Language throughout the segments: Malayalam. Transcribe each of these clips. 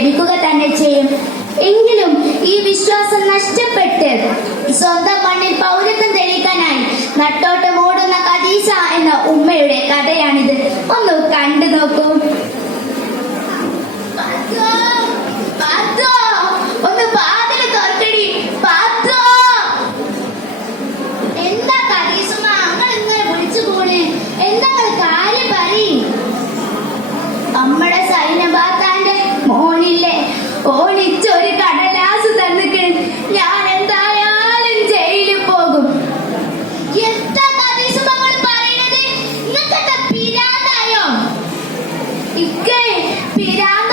ലഭിക്കുക തന്നെ ചെയ്യും. എങ്കിലും ഈ വിശ്വാസം നഷ്ടപ്പെട്ട് സ്വന്തം മണ്ണിൽ പൗരത്വം തെളിയിക്കാനായി നട്ടോട്ടം ഓടുന്ന കദീസ എന്ന ഉമ്മയുടെ കഥയാണിത്. ഒന്ന് കണ്ടു നോക്കൂ. ¿Y qué?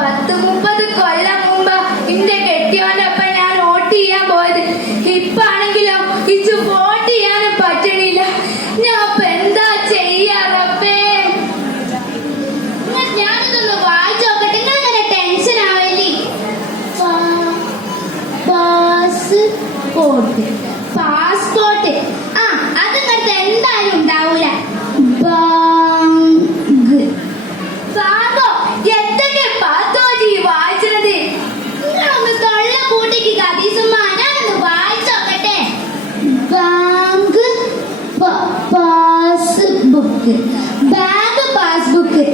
പത്ത് മുപ്പത് കൊല്ലം മുമ്പ് ഇന്റെ കെട്ടിയോനൊപ്പം ഞാൻ വോട്ട് ചെയ്യാൻ പോയത്. ഇപ്പാണെങ്കിലോ ഇച്ചു വോട്ട് ചെയ്യാനും പറ്റണില്ല. ഞാൻ അപ്പൊ എന്താ ചെയ്യാറപ്പേ ഞാനിതൊന്ന് വായിച്ചു നോക്കട്ടെ. നിങ്ങൾ ഇങ്ങനെ ടെൻഷൻ ആവേലി പാസ്പോർട്ട്. പാസ്പോർട്ട്. ആ അത് എന്തായാലും ഉണ്ടാവൂല. Passbook bank passbook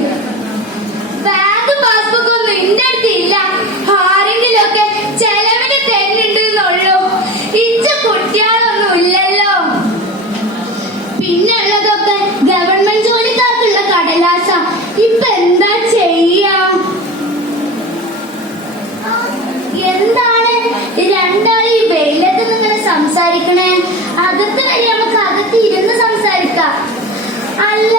bank passbook ഒന്നും എന്റെ അടുത്തില്ല ആരെങ്കിലും ഒക്കെ ചെലവിന് തരുന്നുണ്ടെന്നുള്ളൂ ഇച്ച കുട്ടികളൊന്നും ഇല്ലല്ലോ. പിന്നുള്ളതൊക്കെ ഗവൺമെന്റ് ജോലിക്കാർക്കുള്ള കടലാസ. ഇപ്പൊ എന്താ ചെയ്യാ? എന്താണ് രണ്ടാൾ ഈ വെയിലത്ത് നിങ്ങൾ സംസാരിക്കണേ? അകത്ത് വരെ നമുക്ക് അകത്ത് ഇരുന്ന് Hello.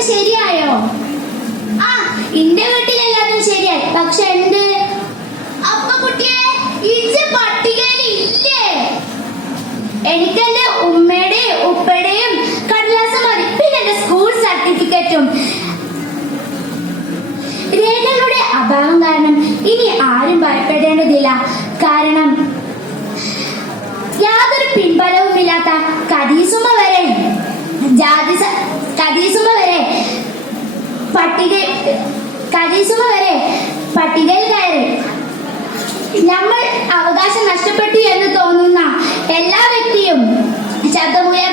ഒക്കെ ശരിയായോ? ആ ഇന്റെ എല്ലാവരും ശരിയായി. പക്ഷെ എന്റെ അപ്പൊ കുട്ടിയെ ഇച്ച പട്ടികയിൽ ഇല്ലേ? എനിക്കെന്റെ ഉമ്മയുടെയും ഉപ്പയുടെയും കടലാസ മതി. പിന്നെ എന്റെ സ്കൂൾ സർട്ടിഫിക്കറ്റും രേഖകളുടെ അഭാവം കാരണം ഇനി ആരും ഭയപ്പെടേണ്ടതില്ല. കാരണം യാതൊരു പിൻബലവുമില്ലാത്ത കദീസുമ വരെ ജാതി കഥീസുമ വരെ പട്ടിക കഥീസുമ വരെ പട്ടികയിൽ കയറി. നമ്മൾ അവകാശം നഷ്ടപ്പെട്ടു എന്ന് തോന്നുന്ന എല്ലാ വ്യക്തിയും ശബ്ദമുയർ